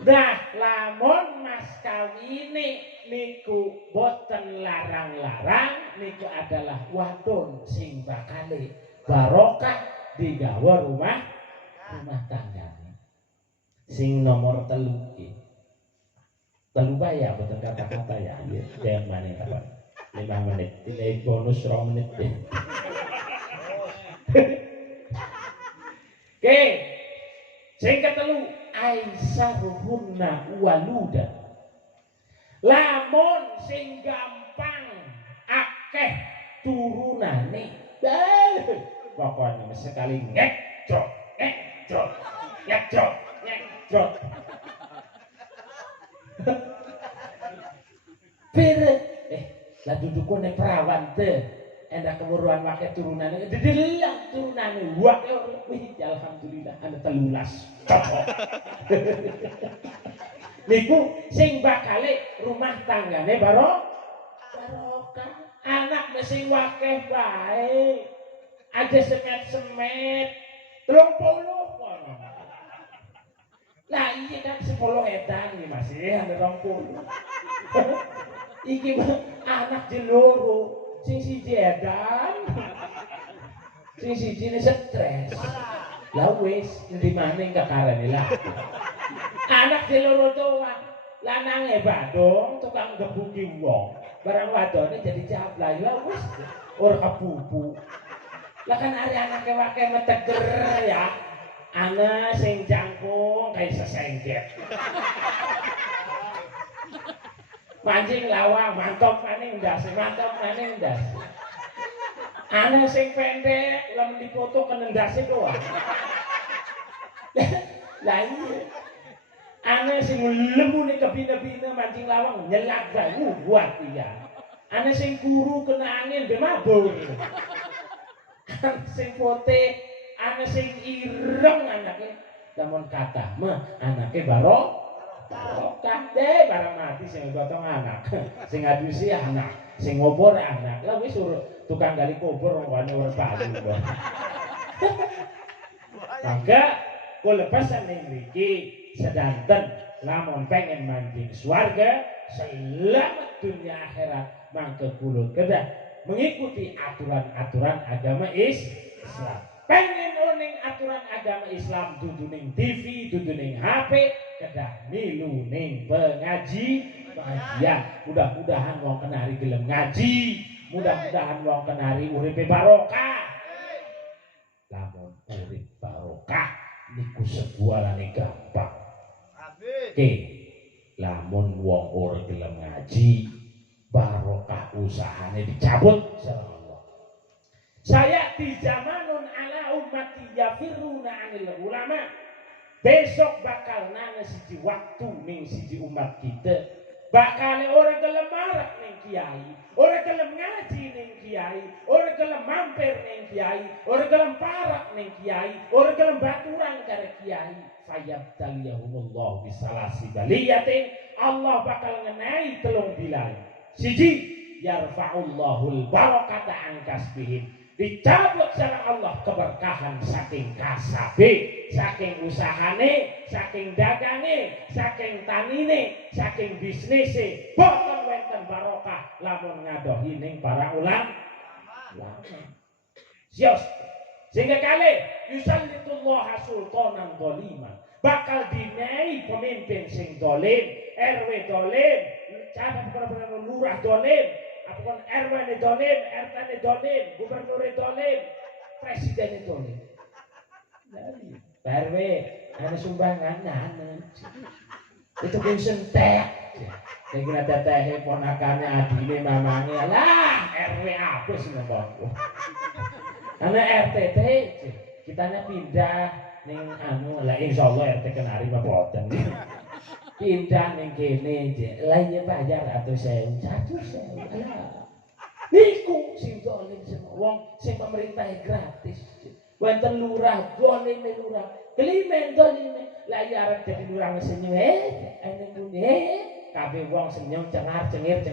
Nah, lamun mas kawine niku boten larang-larang niku adalah wadon sing bakale barokah digawa rumah tangga. Sing nomor 3 iki. 3 ya boten kata-kata ya. Jangan maneh apa. 5 menit, ini bonus 2 menit. Oke. Sing ketelu aisaruhunna waluda. Lamun sing gampang akeh turunane. Pokoknya sekali ngecot. Pere lah duduk nek perawan teh endah kemuruan wake turunane didelang turunane wake wih alhamdulillah ana 13 niku sing bakale rumah tanggane barokah anak sing wake bae aja semet-semet 30 kono lah iya kan 10 edan iki masih ada 20 iki anak jeloro sing siji edan sing siji ne stres lah wis ndi maneh kakarane lah anak jeloro doang lanange badong tukang gebuki wong barang wadone jadi jablay lah wis ora kepupu lah kan ari anake wake meteger ya ana sing jangkung kayak sesengget mancing lawang mantap maning ndas ana sing pendek lamun dipoto kenendase doang lah iya ana sing lemune kebina-bina mancing lawang nyelat bae buat iya ana sing kuru kena angin ge mabur ana sing pote ana sing ireng anake lamun kata mah anake barokah deh barang mati sing gotong anak sing ngadusi anak sing ngobor anak lah wis suruh tukang gali kubur wong ora bali maka kula pesan mriki sedanten lamun pengen mancing swarga selamat dunia akhirat mangke kula kedah mengikuti aturan-aturan agama Islam pengen ning aturan agama Islam dudu ning TV dudu ning HP kedah milu ning pengajian mudah-mudahan wong kenari gelem ngaji mudah-mudahan wong kenari uripe barokah lamun urip barokah niku sebualane gampang oke lamun wong ora gelem ngaji barokah usahane dicabut sama Allah saya di zamanun ala ummati yafiruna anil ulama besok bakal nana siji waktu ning siji umat kita bakal orang gelem marah ning kiai orang gelem ngaji ning kiai orang gelem mampir ning kiai orang gelem parak ning kiai orang gelem baturan karo kiai fayabtaliyahumullah bisalasi baliyatin Allah bakal ngenai 3 bilal siji yarfa'ullahul barakata an kasbihim dicabut sama Allah keberkahan saking kasabe saking usahane saking dagange saking tanine saking bisnise boten wonten barokah lamun ngadohi ning para ulama sios sehingga kali yusallitullah sultanan zaliman bakal dinai pemimpin sing dolim RW dolim cara benar-benar lurah dolim apapun RW ne dolim, RT ne dolim, gubernur ne dolim, presiden ne dolim. RW ana sumbangan ana. Itu pun sentek. Saya kira teteh ponakannya adine mamane lah RW apa sih mbakku. Ana RT kitanya pindah ning anu lah insyaallah RT kenari mah boten. Pindah ning kene lainnya bayar atau saya niku sing dolim semua wong sing pemerintah gratis wonten lurah dolim lurah klimen dolime lah ya arep dadi lurah mesenyu ene mune kabeh wong senyum cengar-cengir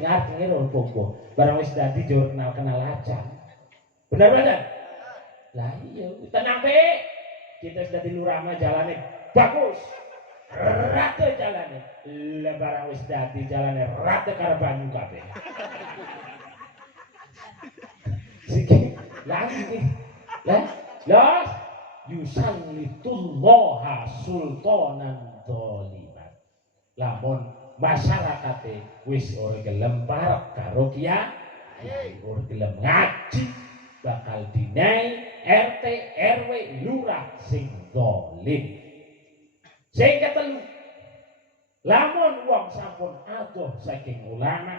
opo-opo. Barang wis dadi jur kenal aja. Bener. Lah iya, tenang be. Kita sudah di Lurama jalannya bagus. Rata jalannya. Lah barang wis dadi jalannya rata karo banyu kabeh. Siki lagi. Lah yusallitullaha sultanan dzaliman. Lamun masyarakate wis ora gelem parek karo kiai, ora gelem ngaji, bakal dinai RT RW lurah sing zalim. Sing ketelu, lamun wong sampun adoh saking ulama,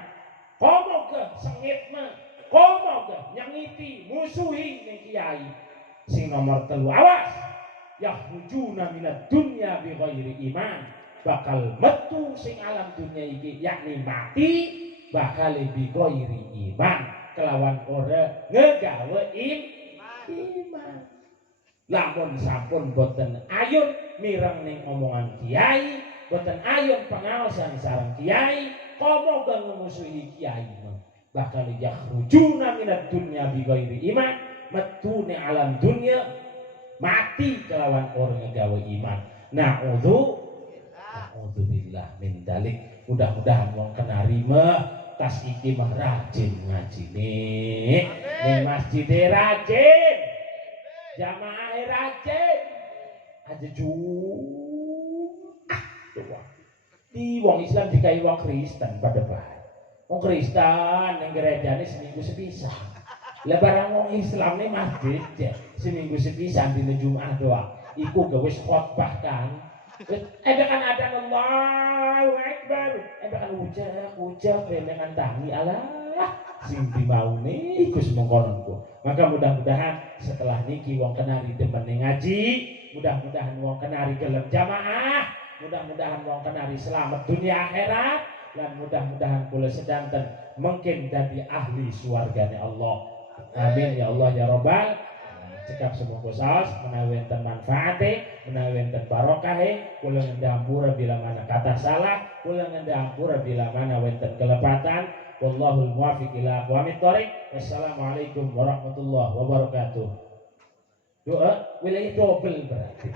komo ke sengitna, komo ke nyengiti musuhi ning kiai. Sing nomor telu, awas yahujuna minad dunya bi ghairi iman, bakal metu sing alam dunia iki yakni mati bakal bi ghairi iman kelawan ora ngegawe iman. Lamun sampun boten ayun mireng ning omongan kiai, boten ayun pengaosan sareng kiai, komo ga ngemusuhi kiai bakal yahujuna minad dunya bi ghairi iman, metu ning alam dunia mati kelawan orang ngegawe iman. Na'udzubillah min dalik. Mudah-mudahan wong kena rima tas iki mah rajin ngajine. Ning masjid rajin. Jamaah rajin. Aja di wong Islam dikai wong Kristen pada bae. Wong Kristen ning gerejane seminggu sepisan. Lah barang wong Islam nih masjid seminggu sepisan dina Jumat doang. Iku gawe khotbah kan. Kan ada Allahu Akbar. Kan ucap dengan tangi Allah. Sing dimaune iku semengkononku. Maka mudah-mudahan setelah niki wong kenari demen ngaji, mudah-mudahan wong kenari gelem jamaah, mudah-mudahan wong kenari selamat dunia akhirat, dan mudah-mudahan kula sedanten mungkin dadi ahli swargane Allah. Amin ya Allah ya Rabbal. Cekap semoga saos menawi enten manfaate, menawi enten barokahe, kula ngendampura bila mana kata salah, kula ngendampura bila mana wonten kelepatan. Wallahul muwaffiq ila aqwamit thoriq. Wassalamualaikum warahmatullahi wabarakatuh. Doa wilayah double berarti.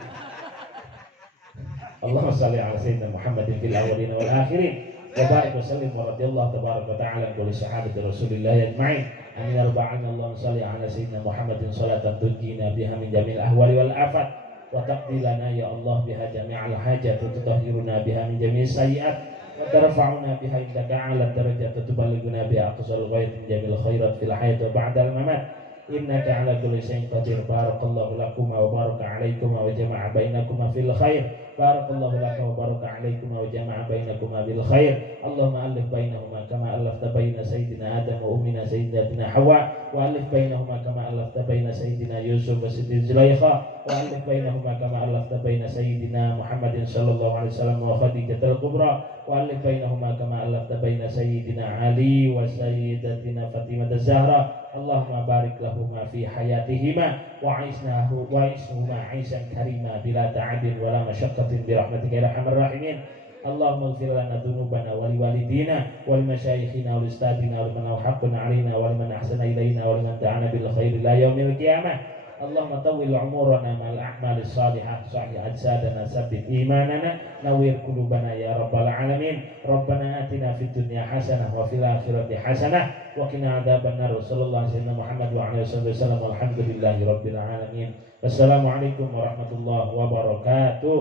Allahumma shalli ala sayyidina Muhammadin fil awwalin wal akhirin. Wa barik wa sallim wa radiyallahu tabaraka wa ta'ala kulli sahabati Rasulillah ajma'in. Amin ya rabbal alamin. Allahumma shalli ala sayyidina Muhammadin salatan tunjina biha min jamil ahwali wal afat wa taqdi lana ya Allah biha jami'al hajat wa tutahhiruna biha min jami'is sayyi'at wa tarfa'una biha indaka 'ala darajat wa tuballighuna biha aqsal ghayat min jamil khairat fil hayat wa ba'dal mamat. Innaka 'ala kulli shay'in qadir. Barakallahu lakum wa baraka 'alaikum wa jama'a bainakum fil khair. Barakallahu lakum wa baraka 'alaikum wa jama'a bainakum bil khair. Allahumma alif bainahuma kama alafta baina sayyidina Adam wa ummina sayyidatina Hawa, wa alif bainahuma kama alafta baina sayyidina Yusuf wa sayyidina Zulaikha, wa alif bainahuma kama alafta baina sayyidina Muhammadin sallallahu alaihi wasallam wa Khadijatul Kubra, wa alif bainahuma kama alafta baina sayyidina Ali wa sayyidatina Fatimah Az-Zahra. Allahumma barik lahuma fi hayatihima wa aisnahu wa aishuma aisan karima bila ta'adin wa la masyaqqatin bi rahmatika ya arhamar rahimin. Allahumma ighfir lana dhunubana wa liwalidina wa limashayikhina wa liustadina wa liman awhaqqana 'alaina wa liman ahsana ilaina wa liman da'ana bil khairi ila yaumil qiyamah. Allahumma tawwil umurana ma'al a'malis salihah sahih ajsadana sabbit imanana nawwir qulubana ya rabbal alamin. Rabbana atina fid dunya hasanah wa fil akhirati hasanah wa qina adzabannar. Sallallahu alaihi Muhammad wa alihi wasallam. Walhamdulillahi rabbil alamin. Wassalamualaikum warahmatullahi wabarakatuh.